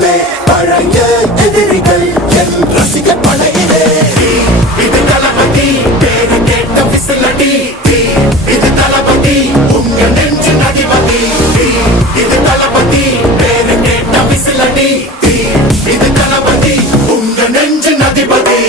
கொடுக்கவே பழைய எதிரிகள் என் ரசிகர் படையிலே இது தளபதி பேரு கேட்ட விசிலடி இது தளபதி உங்க நெஞ்சின் அதிபதி இது தளபதி பேரு கேட்ட விசிலடி இது தளபதி உங்க நெஞ்சின் அதிபதி